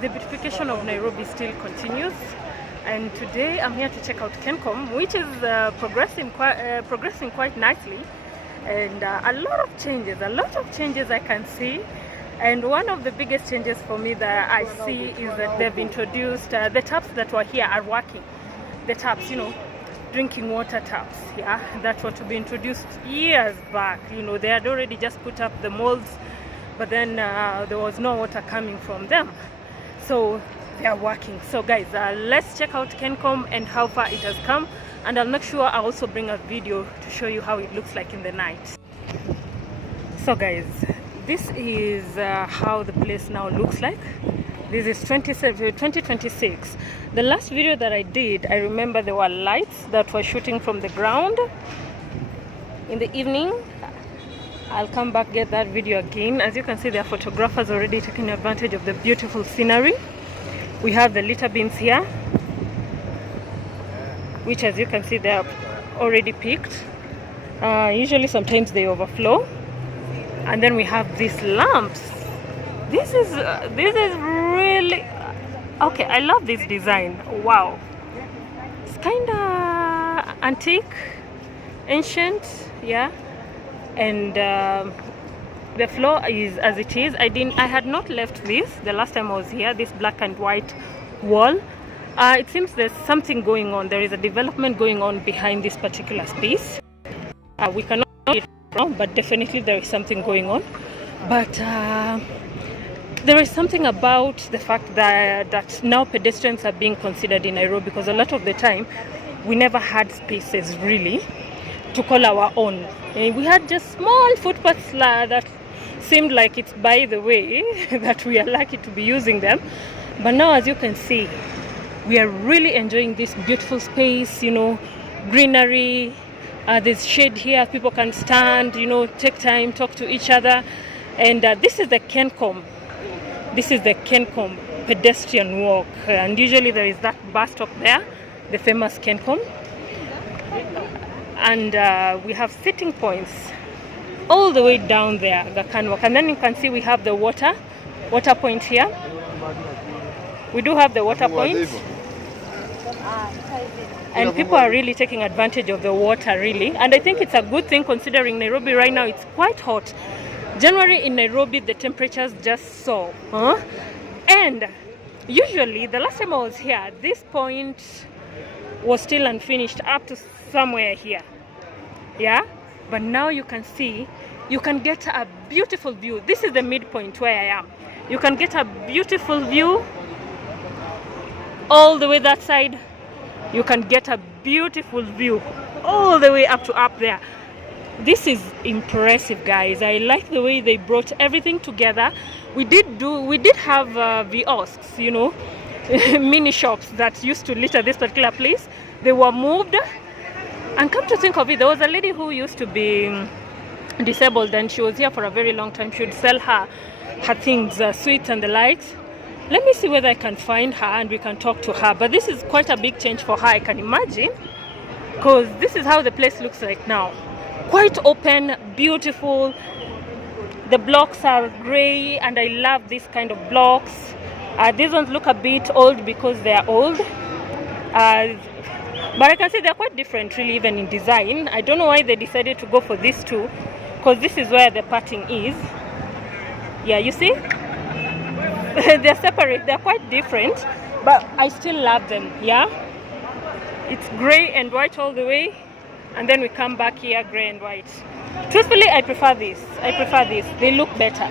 the beautification of Nairobi still continues, and today I'm here to check out Kencom, which is progressing quite nicely, and a lot of changes I can see. And one of the biggest changes for me that I see is that they've introduced the taps that were here are working. The taps, drinking water taps, that were to be introduced years back. They had already just put up the molds, but then there was no water coming from them. So they are working. So guys, let's check out Kencom and how far it has come, and I'll make sure I also bring a video to show you how it looks like in the night. So guys, this is how the place now looks like. This is 2026. The last video that I did, I remember there were lights that were shooting from the ground in the evening. I'll come back, get that video again. As you can see, there are photographers already taking advantage of the beautiful scenery. We have the litter bins here, which, as you can see, they are already picked. Usually sometimes they overflow. And then we have these lamps. This is really okay. I love this design. Wow, it's kind of antique, ancient, and the floor is as it is. I had not left this the last time I was here, this black and white wall. It seems there's something going on. There is a development going on behind this particular space. We cannot see it now, but definitely there is something going on. But there is something about the fact that now pedestrians are being considered in Nairobi, because a lot of the time we never had spaces really to call our own. We had just small footpaths that seemed like it's by the way that we are lucky to be using them. But now, as you can see, we are really enjoying this beautiful space, greenery. There's shade here, people can stand, take time, talk to each other. And this is the Kencom. This is the Kencom pedestrian walk. And usually there is that bus stop there, the famous Kencom. And we have sitting points all the way down there, the can walk. And then you can see we have the water point here. We do have the water point. And people are really taking advantage of the water, really. And I think it's a good thing, considering Nairobi right now, it's quite hot. January in Nairobi, the temperatures just soar. And usually, the last time I was here, this point was still unfinished up to somewhere here. But now you can see, you can get a beautiful view. This is the midpoint where I am. You can get a beautiful view all the way that side. You can get a beautiful view all the way up there. This is impressive, guys. I like the way they brought everything together. We did have kiosks, mini shops that used to litter this particular place. They were moved, and come to think of it, there was a lady who used to be disabled, and she was here for a very long time. She would sell her things, sweets and the likes. Let me see whether I can find her and we can talk to her. But this is quite a big change for her, I can imagine, because this is how the place looks like now. Quite open, beautiful. The blocks are gray, and I love this kind of blocks. These ones look a bit old because they are old. But I can say they're quite different, really, even in design. I don't know why they decided to go for these two, because this is where the parting is. You see? They're separate, they're quite different, but I still love them. It's gray and white all the way, and then we come back here, gray and white. Truthfully, I prefer this. They look better.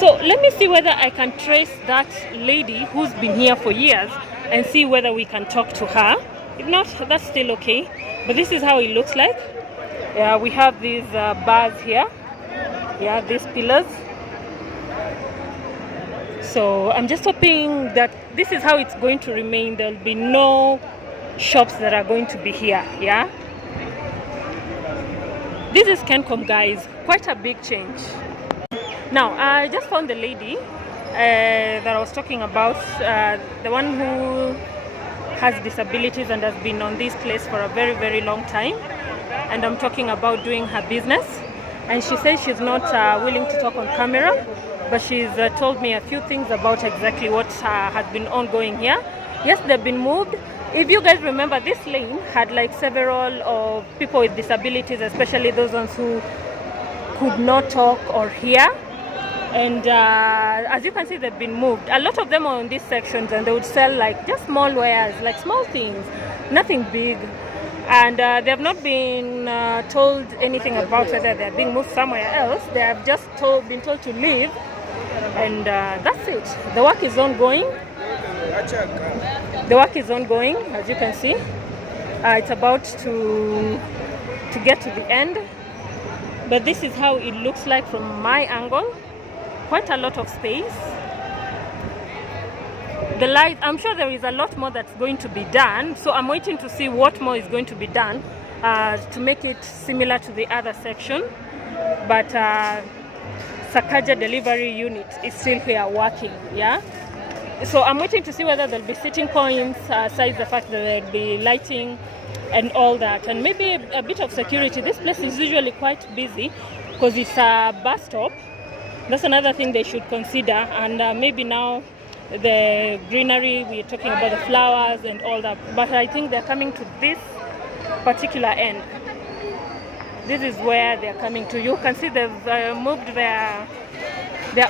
So let me see whether I can trace that lady who's been here for years and see whether we can talk to her. If not, that's still okay. But this is how it looks like. We have these bars here. These pillars. So I'm just hoping that this is how it's going to remain. There'll be no shops that are going to be here. This is Kencom, guys. Quite a big change. Now, I just found the lady that I was talking about, the one who has disabilities and has been on this place for a very, very long time. And I'm talking about doing her business. and she says she's not willing to talk on camera, but she's told me a few things about exactly what has been ongoing here. Yes, they've been moved. If you guys remember, this lane had like several of people with disabilities, especially those ones who could not talk or hear. And as you can see, they've been moved. A lot of them are on these sections, and they would sell like just small wares, like small things, nothing big. And they have not been told anything about whether they're being moved somewhere else. They have just been told to leave, and that's it. The work is ongoing. The work is ongoing, as you can see. It's about to get to the end. But this is how it looks like from my angle. Quite a lot of space. The light, I'm sure there is a lot more that's going to be done. So I'm waiting to see what more is going to be done to make it similar to the other section. But Sakaja delivery unit is still here working, yeah? So I'm waiting to see whether there'll be sitting points, aside the fact that there'll be lighting and all that, and maybe a bit of security. This place is usually quite busy because it's a bus stop. That's another thing they should consider. And maybe now the greenery, we're talking about the flowers and all that, but I think they're coming to this particular end. This is where they're coming to. You can see they've moved their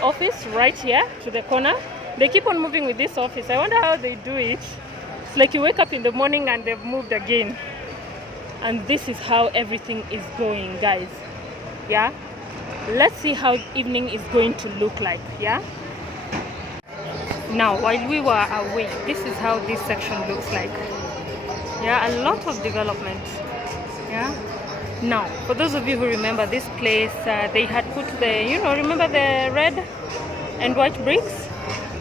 office right here to the corner. They keep on moving with this office. I wonder how they do it. It's like you wake up in the morning and they've moved again. And this is how everything is going, guys. Yeah? Let's see how evening is going to look like, yeah? Now, while we were away, this is how this section looks like. Yeah, a lot of development. Yeah? Now, for those of you who remember this place, they had put the, remember the red and white bricks?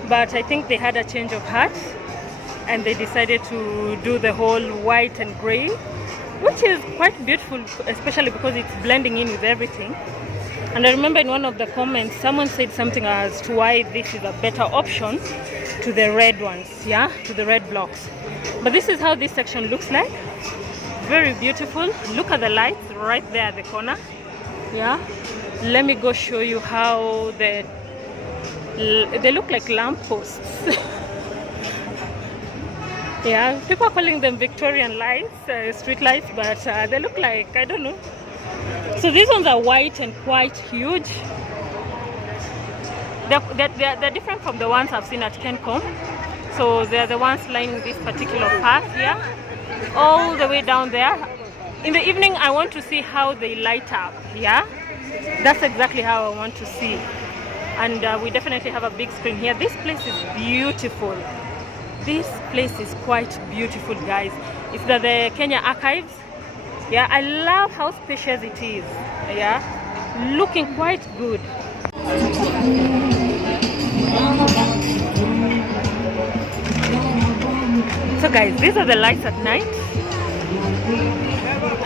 But I think they had a change of heart and they decided to do the whole white and gray, which is quite beautiful, especially because it's blending in with everything. And I remember in one of the comments, someone said something as to why this is a better option to the red ones, yeah, to the red blocks. But this is how this section looks like. Very beautiful. Look at the lights right there at the corner. Yeah. Let me go show you how they look like lampposts. Yeah, people are calling them Victorian lights, street lights, but they look like, I don't know. So these ones are white and quite huge. They're different from the ones I've seen at Kencom. So they're the ones lining this particular path here, all the way down there. In the evening, I want to see how they light up. Yeah, that's exactly how I want to see. And we definitely have a big screen here. This place is beautiful. This place is quite beautiful, guys. It's the Kenya Archives. Yeah, I love how spacious it is. Yeah, looking quite good. So guys, these are the lights at night.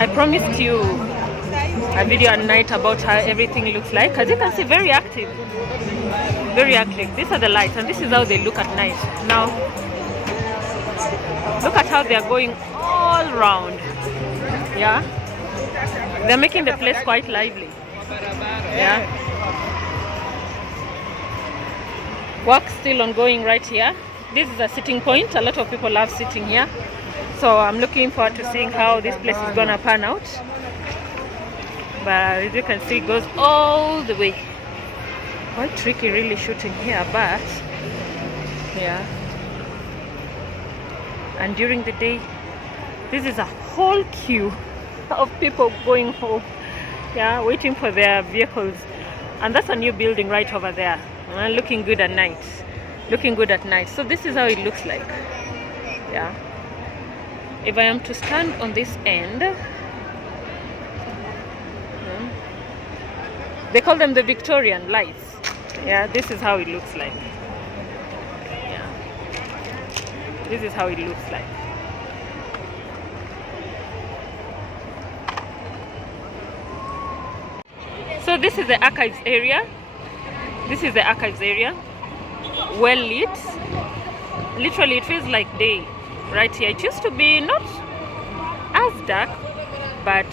I promised you a video at night about how everything looks like. As you can see, very active. Very active. These are the lights, and this is how they look at night. Now, look at how they are going all around. Yeah, they're making the place quite lively. Yeah, work still ongoing right here. This is a sitting point. A lot of people love sitting here, so I'm looking forward to seeing how this place is gonna pan out. But as you can see, it goes all the way. Quite tricky really shooting here, but yeah. And during the day, this is a whole queue of people going home, yeah, waiting for their vehicles. And that's a new building right over there, looking good at night. Looking good at night. So this is how it looks like. Yeah, if I am to stand on this end, they call them the Victorian lights. Yeah, this is how it looks like. Yeah, this is how it looks like. So this is the archives area. This is the archives area. Well lit. Literally, it feels like day right here. It used to be not as dark, but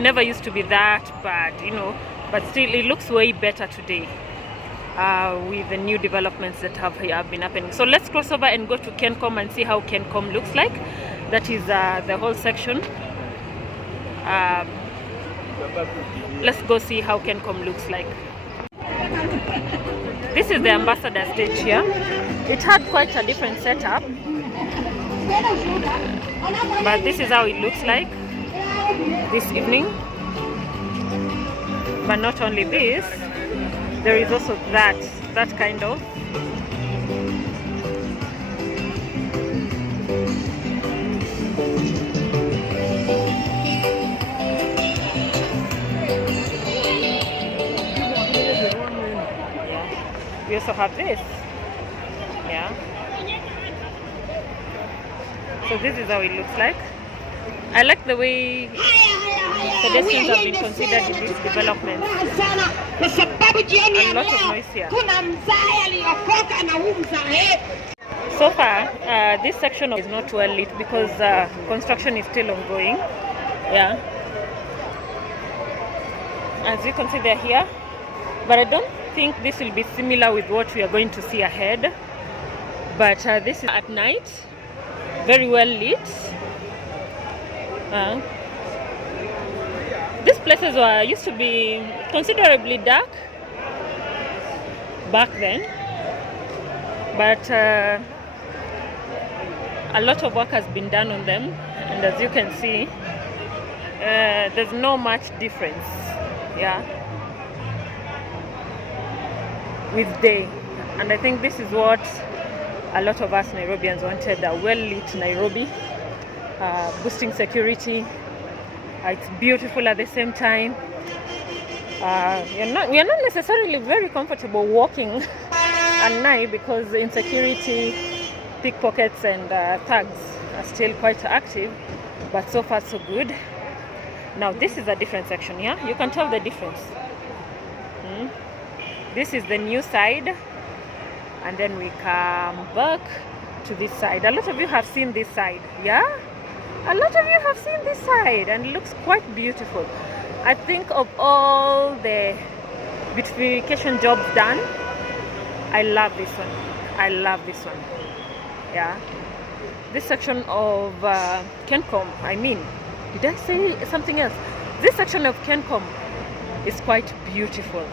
never used to be that bad, you know, but still it looks way better today with the new developments that have been happening. So let's cross over and go to Kencom and see how Kencom looks like. That is the whole section. Let's go see how Kencom looks like. This is the ambassador stage here. It had quite a different setup, but this is how it looks like this evening. But not only this, there is also that kind of. We also have this, yeah. So this is how it looks like. I like the way pedestrians have been considered in this development. A lot of noise here. So far, this section is not well lit because construction is still ongoing. Yeah. As you can see, they're here, but I don't think this will be similar with what we are going to see ahead. But this is at night, very well lit. These places used to be considerably dark back then, but a lot of work has been done on them, and as you can see, there's no much difference, yeah, with day. And I think this is what a lot of us Nairobians wanted, a well-lit Nairobi, boosting security. It's beautiful at the same time. We are not necessarily very comfortable walking at night because insecurity, pickpockets and thugs are still quite active, but so far so good. Now this is a different section, yeah? You can tell the difference. This is the new side, and then we come back to this side. A lot of you have seen this side, yeah? A lot of you have seen this side, and it looks quite beautiful. I think of all the beautification jobs done, I love this one. I love this one, yeah? This section of Kencom, did I say something else? This section of Kencom is quite beautiful.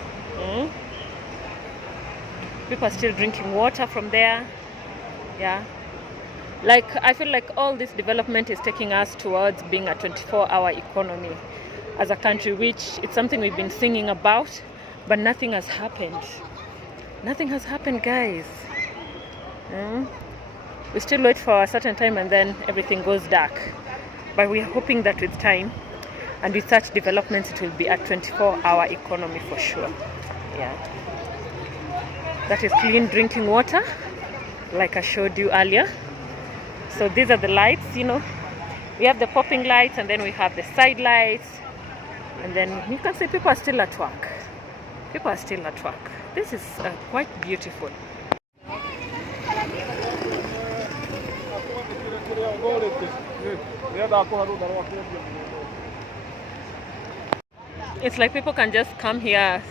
People are still drinking water from there, yeah. Like, I feel like all this development is taking us towards being a 24-hour economy as a country, which it's something we've been singing about, but nothing has happened. Nothing has happened, guys. We still wait for a certain time and then everything goes dark. But we're hoping that with time and with such developments, it will be a 24-hour economy for sure. Yeah. That is clean drinking water, like I showed you earlier. So these are the lights, you know. We have the popping lights, and then we have the side lights. And then you can see people are still at work. People are still at work. This is quite beautiful. It's like people can just come here,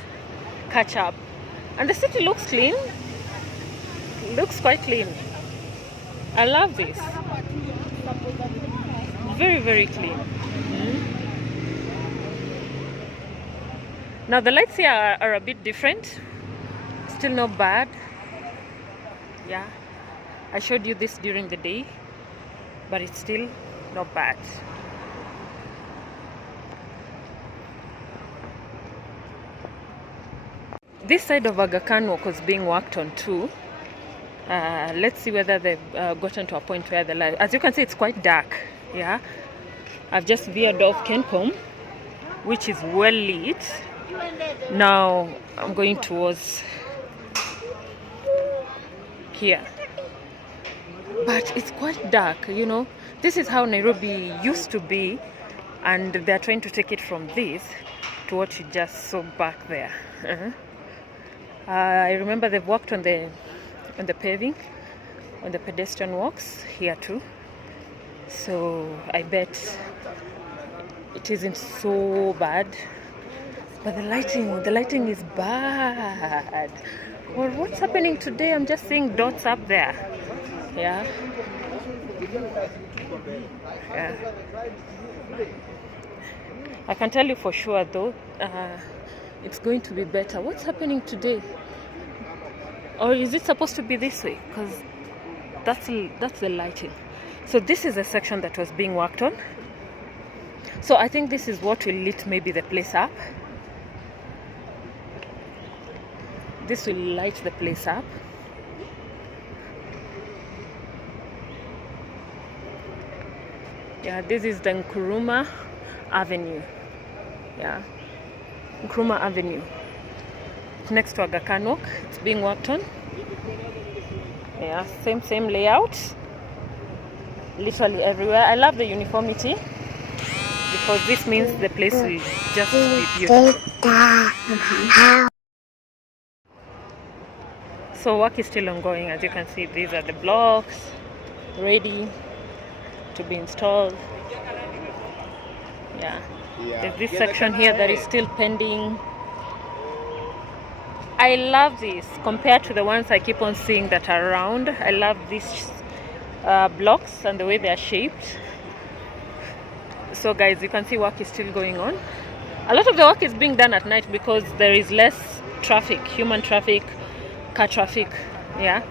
catch up. And the city looks clean. It looks quite clean. I love this. Very, very clean. Now the lights here are a bit different. Still not bad. Yeah. I showed you this during the day, but it's still not bad. This side of Aga Khan Walk was being worked on too. Let's see whether they've gotten to a point where the light, as you can see, it's quite dark. Yeah, I've just veered off Kencom, which is well lit. Now I'm going towards here, but it's quite dark, you know. This is how Nairobi used to be, and they're trying to take it from this to what you just saw back there. I remember they've worked on the paving, on the pedestrian walks here too. So I bet it isn't so bad, but the lighting is bad. Well, what's happening today? I'm just seeing dots up there. Yeah. I can tell you for sure though, it's going to be better. What's happening today? Or is it supposed to be this way? Because that's the lighting. So this is a section that was being worked on. So I think this is what will lit maybe the place up. This will light the place up. Yeah, this is the Nkrumah Avenue. Yeah, Nkrumah Avenue. It's next to Aga Khan Walk. It's being worked on. Yeah, same layout. Literally everywhere. I love the uniformity because this means the place will just be beautiful. So work is still ongoing. As you can see, these are the blocks ready to be installed. Yeah, there's this section here that is still pending. I love this compared to the ones I keep on seeing that are around. I love these blocks and the way they are shaped. So guys, you can see work is still going on. A lot of the work is being done at night because there is less traffic, human traffic, car traffic. Yeah,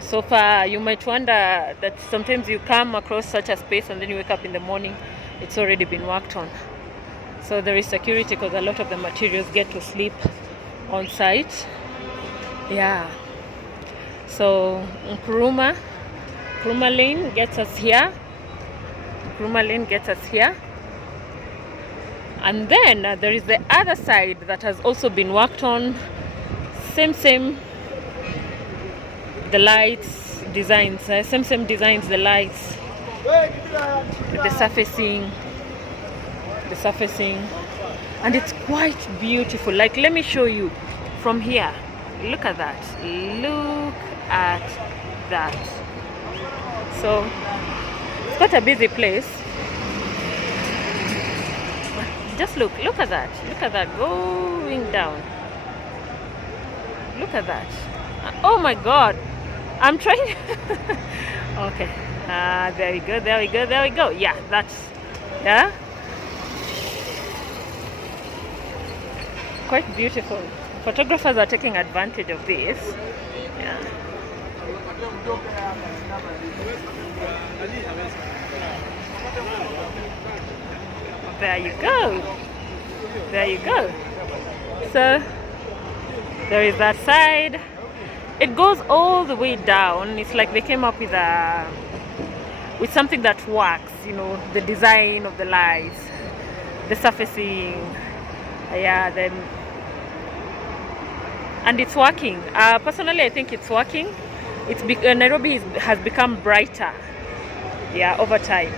so far you might wonder that sometimes you come across such a space and then you wake up in the morning, it's already been worked on. So there is security because a lot of the materials get to sleep on site. Yeah, so Nkrumah Lane gets us here. Nkrumah Lane gets us here. And then there is the other side that has also been worked on. Same the lights designs, same designs, the lights, the surfacing, and it's quite beautiful. Like, let me show you from here. Look at that. So it's quite a busy place. Just look at that going down. Look at that. Oh my god, I'm trying. Okay, there we go. Yeah, yeah, quite beautiful. Photographers are taking advantage of this. Yeah. There you go. So there is that side. It goes all the way down. It's like they came up with something that works, you know, the design of the lights, the surfacing. Yeah, then, and it's working. Personally, I think it's working. Nairobi has become brighter, yeah, over time.